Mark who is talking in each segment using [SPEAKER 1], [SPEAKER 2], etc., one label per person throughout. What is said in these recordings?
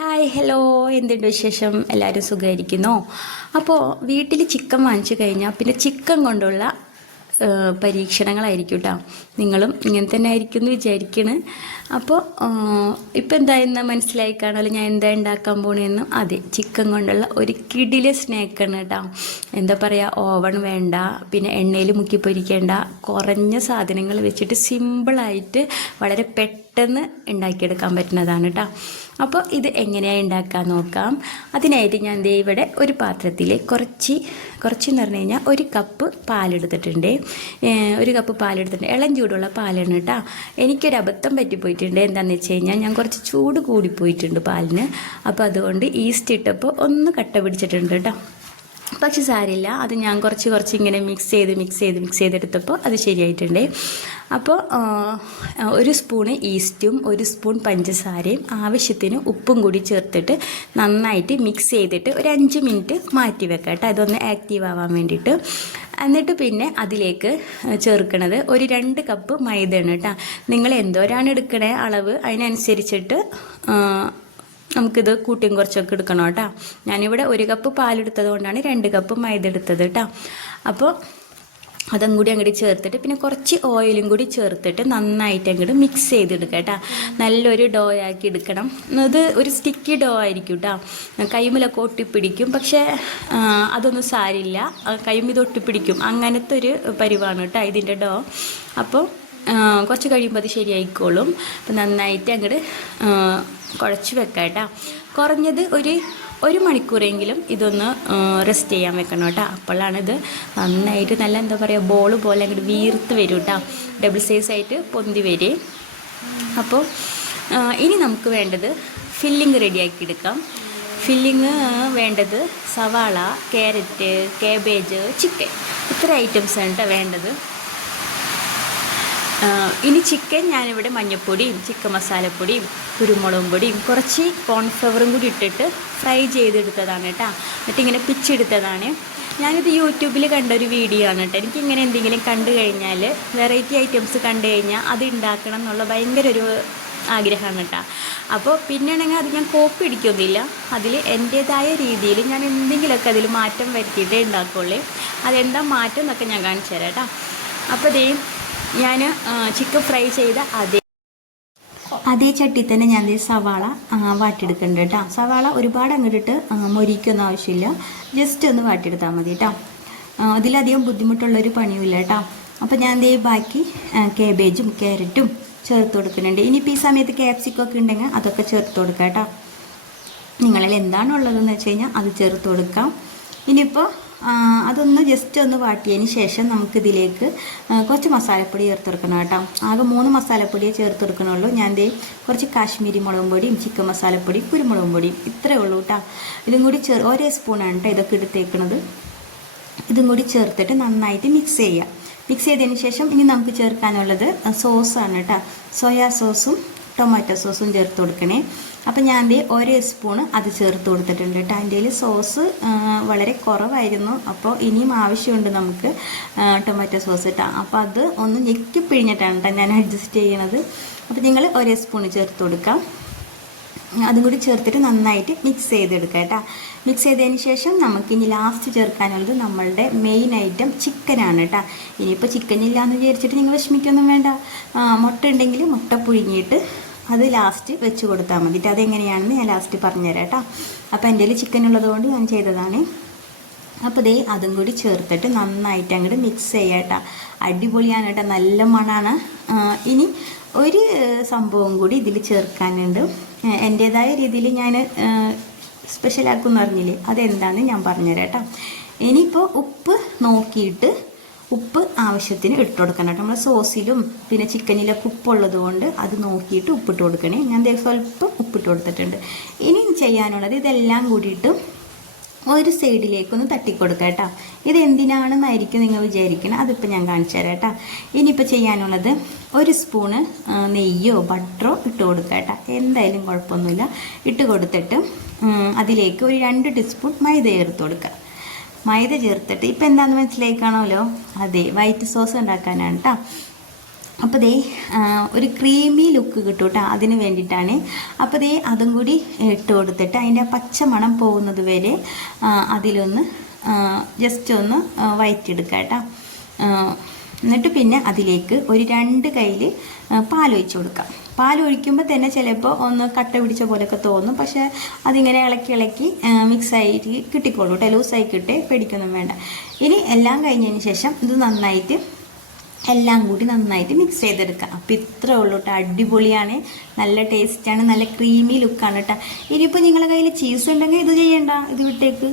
[SPEAKER 1] Hi hello എന്തുണ്ട് വിശേഷം? എല്ലാവരും സുഖമായിരിക്കുന്നോ? അപ്പോൾ വീട്ടിൽ ചിക്കൻ വാങ്ങിച്ചു കഴിഞ്ഞാൽ പിന്നെ ചിക്കൻ കൊണ്ടുള്ള പരീക്ഷണങ്ങളായിരിക്കും കേട്ടോ നിങ്ങളും ഇങ്ങനെ തന്നെ ആയിരിക്കും എന്ന് വിചാരിക്കണ്. അപ്പോൾ ഇപ്പം എന്താ എന്ന് മനസ്സിലായി കാണുമല്ലോ ഞാൻ എന്താ ഉണ്ടാക്കാൻ പോണേന്നും? അതെ ചിക്കൻ കൊണ്ടുള്ള ഒരു കിടിലെ സ്നാക്കാണ് കേട്ടോ എന്താ പറയുക ഓവൺ വേണ്ട പിന്നെ എണ്ണയിൽ മുക്കി പൊരിക്കേണ്ട കുറഞ്ഞ സാധനങ്ങൾ വെച്ചിട്ട് സിമ്പിളായിട്ട് വളരെ പെട്ടെന്ന് ഉണ്ടാക്കിയെടുക്കാൻ പറ്റുന്നതാണ് കേട്ടോ അപ്പോൾ ഇത് എങ്ങനെയാണ് ഉണ്ടാക്കാൻ നോക്കാം. അതിനായിട്ട് ഞാൻ ദേ ഇവിടെ ഒരു പാത്രത്തിൽ കുറച്ച് കുറച്ച് എന്ന് പറഞ്ഞു കഴിഞ്ഞാൽ ഒരു കപ്പ് പാലെടുത്തിട്ടുണ്ട്. ഒരു കപ്പ് പാലെടുത്തിട്ടുണ്ട്. ഇളം ചൂടുള്ള പാലാണ് കേട്ടോ എനിക്കൊരു അബദ്ധം പറ്റിപ്പോയിട്ടുണ്ട്. എന്താണെന്ന് വെച്ച് കഴിഞ്ഞാൽ ഞാൻ കുറച്ച് ചൂട് കൂടിപ്പോയിട്ടുണ്ട് പാലിന്. അപ്പോൾ അതുകൊണ്ട് ഈസ്റ്റ് ഇട്ടപ്പോൾ ഒന്ന് കട്ട പിടിച്ചിട്ടുണ്ട് കേട്ടോ പക്ഷെ സാരില്ല. അത് ഞാൻ കുറച്ച് കുറച്ച് ഇങ്ങനെ മിക്സ് ചെയ്ത് മിക്സ് ചെയ്ത് മിക്സ് ചെയ്തെടുത്തപ്പോൾ അത് ശരിയായിട്ടുണ്ട് അപ്പോൾ ഒരു സ്പൂണ് ഈസ്റ്റും ഒരു സ്പൂൺ പഞ്ചസാരയും ആവശ്യത്തിന് ഉപ്പും കൂടി ചേർത്തിട്ട് നന്നായിട്ട് മിക്സ് ചെയ്തിട്ട് ഒരു അഞ്ച് മിനിറ്റ് മാറ്റി വെക്കാം കേട്ടോ. അതൊന്ന് ആക്റ്റീവ് ആവാൻ വേണ്ടിയിട്ട്. എന്നിട്ട് പിന്നെ അതിലേക്ക് ചേർക്കണത് ഒരു രണ്ട് കപ്പ് മൈദയാണ് കേട്ടോ. നിങ്ങൾ എന്തോരാണ് എടുക്കണേ? അളവ് അതിനനുസരിച്ചിട്ട് നമുക്കിത് കൂട്ടിയും കുറച്ചൊക്കെ എടുക്കണം കേട്ടോ. ഞാനിവിടെ ഒരു കപ്പ് പാലെടുത്തത് കൊണ്ടാണ് രണ്ട് കപ്പ് മൈദ എടുത്തത് കേട്ടോ. അപ്പോൾ അതും കൂടി അങ്ങോട്ട് ചേർത്തിട്ട് പിന്നെ കുറച്ച് ഓയിലും കൂടി ചേർത്തിട്ട് നന്നായിട്ട് അങ്ങോട്ട് മിക്സ് ചെയ്തെടുക്കുക കേട്ടോ. നല്ലൊരു ഡോ ആക്കി എടുക്കണം. ഇത് ഒരു സ്റ്റിക്കി ഡോ ആയിരിക്കും കേട്ടോ. കൈമിലൊക്കെ ഒട്ടിപ്പിടിക്കും. പക്ഷേ അതൊന്നും സാരില്ല. കൈമിത് ഒട്ടിപ്പിടിക്കും. അങ്ങനത്തെ ഒരു പരിവാണ് കേട്ടോ ഇതിന്റെ ഡോ അപ്പോൾ കുറച്ച് കഴിയുമ്പോൾ അത് ശരിയായിക്കോളും. അപ്പം നന്നായിട്ട് അങ്ങോട്ട് കുഴച്ച് വെക്കാം കേട്ടോ കുറഞ്ഞത് ഒരു ഒരു മണിക്കൂറെങ്കിലും ഇതൊന്ന് റെസ്റ്റ് ചെയ്യാൻ വെക്കണം കേട്ടോ അപ്പോഴാണിത് നന്നായിട്ട് നല്ല എന്താ പറയുക ബോൾ പോലെ അങ്ങോട്ട് വീർത്ത് വരും കേട്ടോ ഡബിൾ സൈസ് ആയിട്ട് പൊന്തി വരും. അപ്പോൾ ഇനി നമുക്ക് വേണ്ടത് ഫില്ലിങ് റെഡിയാക്കി എടുക്കാം. ഫില്ലിങ് വേണ്ടത് സവാള ക്യാരറ്റ് കാബേജ് ചിക്കൻ ഇത്ര ഐറ്റംസ് ആണ് കേട്ടോ വേണ്ടത്. ഇനി ചിക്കൻ ഞാനിവിടെ മഞ്ഞൾപ്പൊടിയും ചിക്കൻ മസാലപ്പൊടിയും കുരുമുളകും പൊടിയും കുറച്ച് കോൺഫ്ലവറും കൂടി ഇട്ടിട്ട് ഫ്രൈ ചെയ്തെടുത്തതാണ് കേട്ടോ. എന്നിട്ട് ഇങ്ങനെ പിച്ചെടുത്തതാണ്. ഞാനിത് യൂട്യൂബിൽ കണ്ട ഒരു വീഡിയോ ആണ് കേട്ടോ. എനിക്കിങ്ങനെ എന്തെങ്കിലും കണ്ടു കഴിഞ്ഞാൽ വെറൈറ്റി ഐറ്റംസ് കണ്ടു കഴിഞ്ഞാൽ അത് ഉണ്ടാക്കണം എന്നുള്ള ഭയങ്കര ഒരു ആഗ്രഹമാണ് കേട്ടോ. അപ്പോൾ പിന്നെയാണെങ്കിൽ അത് ഞാൻ കോപ്പി അടിക്കൊന്നുമില്ല. അതിൽ എന്റേതായ രീതിയിൽ ഞാൻ എന്തെങ്കിലുമൊക്കെ അതിൽ മാറ്റം വരുത്തിയിട്ടേ ഉണ്ടാക്കുള്ളൂ അതെന്താ മാറ്റം എന്നൊക്കെ ഞാൻ കാണിച്ചു തരാം കേട്ടോ. അപ്പോൾ ദേ ഞാൻ ചിക്കൻ ഫ്രൈ ചെയ്ത അതേ അതേ ചട്ടി തന്നെ ഞാൻ സവാള വാട്ടിയെടുക്കുന്നുണ്ട് കേട്ടോ. സവാള ഒരുപാട് അങ്ങോട്ടിട്ട് മൊരിക്കൊന്നും ആവശ്യമില്ല. ജസ്റ്റ് ഒന്ന് വാട്ടിയെടുത്താൽ മതി കേട്ടോ. അതിലധികം ബുദ്ധിമുട്ടുള്ളൊരു പണിയുമില്ല കേട്ടോ. അപ്പോൾ ഞാൻ ദേ ബാക്കി കേബേജും ക്യാരറ്റും ചേർത്ത് കൊടുക്കുന്നുണ്ട്. ഇനിയിപ്പോൾ ഈ സമയത്ത് ക്യാപ്സിക്കം ഒക്കെ ഉണ്ടെങ്കിൽ അതൊക്കെ ചേർത്ത് കൊടുക്കാം കേട്ടോ. നിങ്ങളിൽ എന്താണുള്ളതെന്ന് വെച്ച് കഴിഞ്ഞാൽ അത് ചേർത്ത് കൊടുക്കാം. ഇനിയിപ്പോൾ അതൊന്ന് ജസ്റ്റ് ഒന്ന് വാട്ടിയതിന് ശേഷം നമുക്കിതിലേക്ക് കുറച്ച് മസാലപ്പൊടി ചേർത്തെടുക്കണം കേട്ടോ. ആകെ മൂന്ന് മസാലപ്പൊടിയെ ചേർത്തെടുക്കണുള്ളൂ ഞാൻ ദേ കുറച്ച് കാശ്മീരി മുളകും പൊടിയും ചിക്കൻ മസാലപ്പൊടിയും കുരുമുളകും പൊടിയും ഇത്രയേ ഉള്ളൂ കേട്ടോ. ഇതും കൂടി ചേർ ഒരേ സ്പൂണാണ് കേട്ടോ ഇതൊക്കെ എടുത്തേക്കണത്. ഇതും കൂടി ചേർത്തിട്ട് നന്നായിട്ട് മിക്സ് ചെയ്യുക മിക്സ് ചെയ്തതിന് ശേഷം ഇനി നമുക്ക് ചേർക്കാനുള്ളത് സോസാണ് കേട്ടോ. സോയാ സോസും ടൊമാറ്റോ സോസും ചേർത്ത് കൊടുക്കണേ. അപ്പം ഞാൻ ദേ ഒരു സ്പൂണ് അത് ചേർത്ത് കൊടുത്തിട്ടുണ്ട് കേട്ടോ. അതിന്റെ സോസ് വളരെ കുറവായിരുന്നു. അപ്പോൾ ഇനിയും ആവശ്യമുണ്ട് നമുക്ക് ടൊമാറ്റോ സോസ് കേട്ടോ അപ്പോൾ അത് ഒന്ന് ഞെക്കി പിഴിഞ്ഞിട്ടാണ് കേട്ടോ ഞാൻ അഡ്ജസ്റ്റ് ചെയ്യണത്. അപ്പോൾ നിങ്ങൾ ഒരേ സ്പൂണ് ചേർത്ത് കൊടുക്കാം. അതും കൂടി ചേർത്തിട്ട് നന്നായിട്ട് മിക്സ് ചെയ്തെടുക്കുക കേട്ടോ. മിക്സ് ചെയ്തതിന് ശേഷം നമുക്ക് ഇനി ലാസ്റ്റ് ചേർക്കാനുള്ളത് നമ്മളുടെ മെയിൻ ഐറ്റം ചിക്കനാണ് കേട്ടോ. ഇനിയിപ്പോൾ ചിക്കൻ ഇല്ലാന്ന് വിചാരിച്ചിട്ട് നിങ്ങൾ വിഷമിക്കൊന്നും വേണ്ട. മുട്ട ഉണ്ടെങ്കിൽ മുട്ട പുഴുങ്ങിയിട്ട് അത് ലാസ്റ്റ് വെച്ച് കൊടുത്താൽ മതിയിട്ട് അതെങ്ങനെയാണെന്ന് ഞാൻ ലാസ്റ്റ് പറഞ്ഞുതരാം കേട്ടോ അപ്പോൾ എന്റെ ചിക്കൻ ഉള്ളതുകൊണ്ട് ഞാൻ ചെയ്തതാണ്. അപ്പോൾ ദേ അതും കൂടി ചേർത്തിട്ട് നന്നായിട്ട് അങ്ങോട്ട് മിക്സ് ചെയ്യാം കേട്ടോ അടിപൊളിയാണ് കേട്ടോ നല്ല മണമാണ് ഇനി ഒരു സംഭവം കൂടി ഇതിൽ ചേർക്കാനുണ്ട്. എന്റേതായ രീതിയിൽ ഞാൻ സ്പെഷ്യലാക്കും എന്ന് പറഞ്ഞില്ലേ? അതെന്താണെന്ന് ഞാൻ പറഞ്ഞുതരാം കേട്ടോ ഇനിയിപ്പോൾ ഉപ്പ് നോക്കിയിട്ട് ഉപ്പ് ആവശ്യത്തിന് ഇട്ട് കൊടുക്കണം നമ്മൾ സോസിലും പിന്നെ ചിക്കനിലൊക്കെ ഉപ്പുള്ളത് കൊണ്ട് അത് നോക്കിയിട്ട് ഉപ്പിട്ട് കൊടുക്കണേ. ഞാൻ സ്വല്പം ഉപ്പിട്ട് കൊടുത്തിട്ടുണ്ട്. ഇനി ചെയ്യാനുള്ളത് ഇതെല്ലാം കൂടിയിട്ട് ഒരു സൈഡിലേക്കൊന്ന് തട്ടിക്കൊടുക്കുക കേട്ടോ. ഇത് എന്തിനാണെന്നായിരിക്കും നിങ്ങൾ വിചാരിക്കണം. അതിപ്പോൾ ഞാൻ കാണിച്ചു തരാം കേട്ടോ. ഇനിയിപ്പോൾ ചെയ്യാനുള്ളത് ഒരു സ്പൂണ് നെയ്യോ ബട്ടറോ ഇട്ട് കൊടുക്കുക കേട്ടോ. എന്തായാലും കുഴപ്പമൊന്നുമില്ല. ഇട്ട് കൊടുത്തിട്ട് അതിലേക്ക് ഒരു രണ്ട് ടീസ്പൂൺ മൈദ ചേർത്ത് കൊടുക്കുക മൈദ ചേർത്തിട്ട് ഇപ്പം എന്താണെന്ന് മനസ്സിലായി അതെ വൈറ്റ് സോസ് ഉണ്ടാക്കാനാണ് കേട്ടോ അപ്പോൾ ദേ ഒരു ക്രീമി ലുക്ക് കിട്ടും കേട്ടോ അതിന് വേണ്ടിയിട്ടാണ് അപ്പോൾ ദേ അതും കൂടി ഇട്ട് കൊടുത്തിട്ട് അതിന്റെ പച്ച മണം പോകുന്നത് വരെ അതിലൊന്ന് ജസ്റ്റ് ഒന്ന് വയറ്റിയെടുക്കാം കേട്ടോ എന്നിട്ട് പിന്നെ അതിലേക്ക് ഒരു രണ്ട് കയ്യിൽ പാൽ ഒഴിച്ച് കൊടുക്കാം. പാൽ ഒഴിക്കുമ്പോൾ തന്നെ ചിലപ്പോൾ ഒന്ന് കട്ട പിടിച്ച പോലെയൊക്കെ തോന്നും. പക്ഷേ അതിങ്ങനെ ഇളക്കി ഇളക്കി മിക്സ് ആയിട്ട് കിട്ടിക്കോളൂ കേട്ടോ ലൂസായി കിട്ടി പേടിക്കൊന്നും വേണ്ട. ഇനി എല്ലാം കഴിഞ്ഞതിന് ശേഷം ഇത് നന്നായിട്ട് എല്ലാം കൂടി നന്നായിട്ട് മിക്സ് ചെയ്തെടുക്കുക അപ്പോൾ ഇത്രേ ഉള്ളൂ കേട്ടോ അടിപൊളിയാണ്. നല്ല ടേസ്റ്റാണ് നല്ല ക്രീമി ലുക്കാണ് കേട്ടോ ഇനിയിപ്പോൾ നിങ്ങളുടെ കയ്യിൽ ചീസ് ഉണ്ടെങ്കിൽ ഇത് ചെയ്യണ്ട. ഇത് വിട്ടേക്ക്.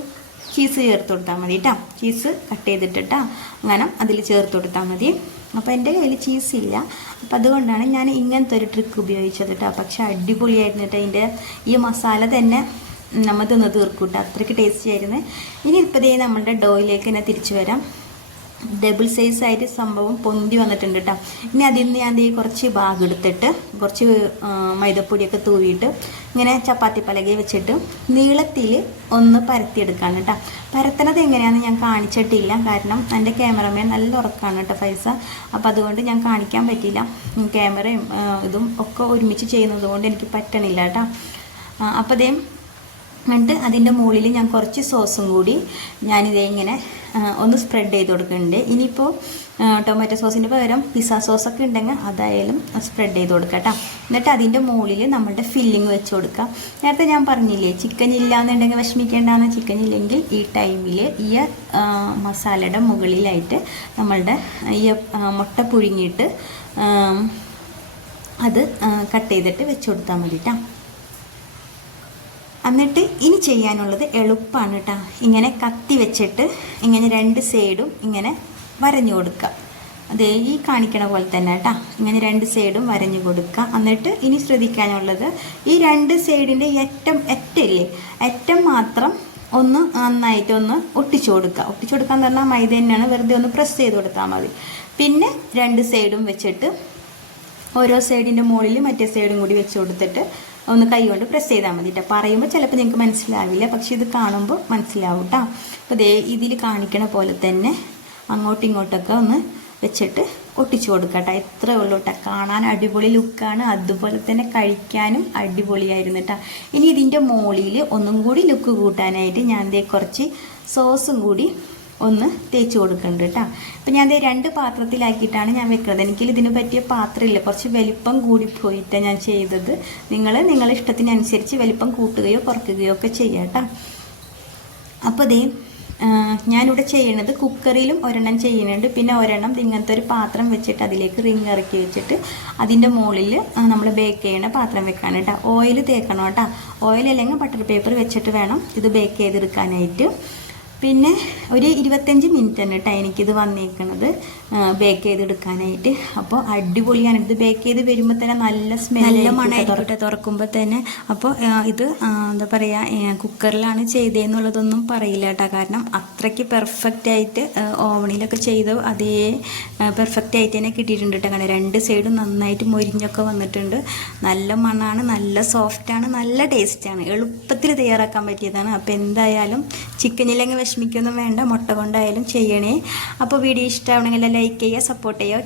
[SPEAKER 1] ചീസ് ചേർത്ത് കൊടുത്താൽ മതി കേട്ടോ ചീസ് കട്ട് ചെയ്തിട്ടിട്ടാ. അങ്ങനെ അതിൽ ചേർത്ത് കൊടുത്താൽ മതി. അപ്പോൾ എന്റെ കയ്യിൽ ചീസ് ഇല്ല. അപ്പോൾ അതുകൊണ്ടാണ് ഞാൻ ഇങ്ങനത്തെ ഒരു ട്രിക്ക് ഉപയോഗിച്ചത് കേട്ടോ പക്ഷെ അടിപൊളിയായിരുന്നു കേട്ടോ ഇതിന്റെ ഈ മസാല തന്നെ. നമ്മൾ തിന്ന് തീർക്കൂട്ടോ അത്രയ്ക്ക് ടേസ്റ്റി ആയിരുന്നു. ഇനി ഇപ്പോൾ നമ്മളുടെ ഡോയിലേക്ക് തന്നെ തിരിച്ചു വരാം. ഡബിൾ സൈസ് ആയിട്ട് സംഭവം പൊന്തി വന്നിട്ടുണ്ട് കേട്ടോ ഇനി അതിൽ നിന്ന് ഞാൻ കുറച്ച് ഭാഗം എടുത്തിട്ട് കുറച്ച് മൈദപ്പൊടിയൊക്കെ തൂവിയിട്ട് ഇങ്ങനെ ചപ്പാത്തി പലകെ വെച്ചിട്ട് നീളത്തിൽ ഒന്ന് പരത്തിയെടുക്കാണ് കേട്ടോ പരത്തണത് എങ്ങനെയാണെന്ന് ഞാൻ കാണിച്ചിട്ടില്ല. കാരണം എന്റെ ക്യാമറമാൻ നല്ല ഉറക്കാണ് കേട്ടോ പൈസ അപ്പോൾ അതുകൊണ്ട് ഞാൻ കാണിക്കാൻ പറ്റില്ല ക്യാമറയും ഇതും ഒക്കെ ഒരുമിച്ച് ചെയ്യുന്നത് കൊണ്ട് എനിക്ക് പറ്റണില്ല കേട്ടോ അപ്പോൾ അതേ എന്നിട്ട് അതിന്റെ മുകളിൽ ഞാൻ കുറച്ച് സോസും കൂടി ഞാനിതേ ഇങ്ങനെ ഒന്ന് സ്പ്രെഡ് ചെയ്ത് കൊടുക്കുന്നുണ്ട്. ഇനിയിപ്പോൾ ടൊമാറ്റോ സോസിന്റെ പകരം പിസ്സ സോസൊക്കെ ഉണ്ടെങ്കിൽ അതായാലും സ്പ്രെഡ് ചെയ്ത് കൊടുക്കുക കേട്ടോ എന്നിട്ട് അതിന്റെ മുകളിൽ നമ്മളുടെ ഫില്ലിങ് വെച്ച് കൊടുക്കുക നേരത്തെ ഞാൻ പറഞ്ഞില്ലേ ചിക്കൻ ഇല്ല എന്നുണ്ടെങ്കിൽ വിഷമിക്കേണ്ടെന്ന് ചിക്കൻ ഇല്ലെങ്കിൽ ഈ ടൈമിൽ ഈ മസാലയുടെ മുകളിലായിട്ട് നമ്മളുടെ ഈ മുട്ട പുഴുങ്ങിയിട്ട് അത് കട്ട് ചെയ്തിട്ട് വെച്ച് കൊടുത്താൽ മതി കേട്ടോ എന്നിട്ട് ഇനി ചെയ്യാനുള്ളത് എളുപ്പമാണ് കേട്ടോ ഇങ്ങനെ കത്തി വെച്ചിട്ട് ഇങ്ങനെ രണ്ട് സൈഡും ഇങ്ങനെ വരഞ്ഞു കൊടുക്കുക. അതേ ഈ കാണിക്കണ പോലെ തന്നെ കേട്ടോ ഇങ്ങനെ രണ്ട് സൈഡും വരഞ്ഞു കൊടുക്കുക. എന്നിട്ട് ഇനി ശ്രദ്ധിക്കാനുള്ളത് ഈ രണ്ട് സൈഡിന്റെ ഏറ്റം എറ്റല്ലേ ഏറ്റം മാത്രം ഒന്ന് നന്നായിട്ട് ഒന്ന് ഒട്ടിച്ചു കൊടുക്കുക. ഒട്ടിച്ചു കൊടുക്കാൻ പറഞ്ഞാൽ മൈദ തന്നെയാണ്. വെറുതെ ഒന്ന് പ്രസ് ചെയ്ത് കൊടുത്താൽ മതി. പിന്നെ രണ്ട് സൈഡും വെച്ചിട്ട് ഓരോ സൈഡിന്റെ മുകളിൽ മറ്റേ സൈഡും കൂടി വെച്ച് കൊടുത്തിട്ട് ഒന്ന് കൈ കൊണ്ട് പ്രസ് ചെയ്താൽ മതി കേട്ടോ പറയുമ്പോൾ ചിലപ്പോൾ നിങ്ങൾക്ക് മനസ്സിലാവില്ല. പക്ഷെ ഇത് കാണുമ്പോൾ മനസ്സിലാവും കേട്ടോ അപ്പോൾ ദേ ഇതിൽ കാണിക്കണ പോലെ തന്നെ അങ്ങോട്ടും ഇങ്ങോട്ടൊക്കെ ഒന്ന് വെച്ചിട്ട് ഒട്ടിച്ചു കൊടുക്കുക കേട്ടോ ഇത്രേ ഉള്ളൂ കേട്ടോ കാണാൻ അടിപൊളി ലുക്കാണ് അതുപോലെ തന്നെ കഴിക്കാനും അടിപൊളിയായിരുന്നു കേട്ടോ ഇനി ഇതിന്റെ മോളിയിൽ ഒന്നും കൂടി ലുക്ക് കൂട്ടാനായിട്ട് ഞാൻ ദേ കുറച്ച് സോസും കൂടി ഒന്ന് തേച്ച് കൊടുക്കുന്നുണ്ട് കേട്ടോ അപ്പം ഞാൻ ദേ രണ്ട് പാത്രത്തിലാക്കിയിട്ടാണ് ഞാൻ വെക്കുന്നത് എനിക്ക് ഇതിന് പറ്റിയ പാത്രമില്ല. കുറച്ച് വലിപ്പം കൂടിപ്പോയിട്ടാണ് ഞാൻ ചെയ്തത്. നിങ്ങൾ നിങ്ങളുടെ ഇഷ്ടത്തിനനുസരിച്ച് വലിപ്പം കൂട്ടുകയോ കുറയ്ക്കുകയോ ഒക്കെ ചെയ്യാം കേട്ടോ അപ്പോൾ ആ, ഞാനിവിടെ ചെയ്യണത് കുക്കറിലും ഒരെണ്ണം ചെയ്യുന്നുണ്ട്. പിന്നെ ഒരെണ്ണം ഇങ്ങനത്തെ ഒരു പാത്രം വെച്ചിട്ട് അതിലേക്ക് റിങ് ഇറക്കി വെച്ചിട്ട് അതിന്റെ മുകളിൽ നമ്മൾ ബേക്ക് ചെയ്യണ പാത്രം വെക്കാൻ കേട്ടോ ഓയിൽ തേക്കണം കേട്ടോ ഓയിൽ അല്ലെങ്കിൽ ബട്ടർ പേപ്പർ വെച്ചിട്ട് വേണം ഇത് ബേക്ക് ചെയ്തെടുക്കാനായിട്ട്. പിന്നെ ഒരു ഇരുപത്തഞ്ച് മിനിറ്റ് തന്നെ കേട്ടോ എനിക്കിത് വന്നേക്കുന്നത് ബേക്ക് ചെയ്തെടുക്കാനായിട്ട്. അപ്പോൾ അടിപൊളിയാണ് ഇത് ബേക്ക് ചെയ്ത് വരുമ്പോൾ തന്നെ നല്ല സ്മെൽ നല്ല മണമായിട്ട് തുറക്കുമ്പോൾ തന്നെ. അപ്പോൾ ഇത് എന്താ പറയുക കുക്കറിലാണ് ചെയ്തതെന്നുള്ളതൊന്നും പറയില്ല കേട്ടോ കാരണം അത്രയ്ക്ക് പെർഫെക്റ്റ് ആയിട്ട് ഓവണിലൊക്കെ ചെയ്ത് അതേ പെർഫെക്റ്റ് ആയിട്ട് തന്നെ കിട്ടിയിട്ടുണ്ട് കേട്ടോ കാരണം രണ്ട് സൈഡും നന്നായിട്ട് മൊരിഞ്ഞൊക്കെ വന്നിട്ടുണ്ട്. നല്ല മണമാണ് നല്ല സോഫ്റ്റാണ് നല്ല ടേസ്റ്റാണ് എളുപ്പത്തിൽ തയ്യാറാക്കാൻ പറ്റിയതാണ്. അപ്പോൾ എന്തായാലും ചിക്കനില്ലെങ്കിൽ വിഷമിക്കൊന്നും വേണ്ട. മുട്ട കൊണ്ടായാലും ചെയ്യണേ. അപ്പോൾ വീഡിയോ ഇഷ്ടമാണെങ്കിൽ ലൈക്ക് ചെയ്യുക സപ്പോർട്ട് ചെയ്യുക.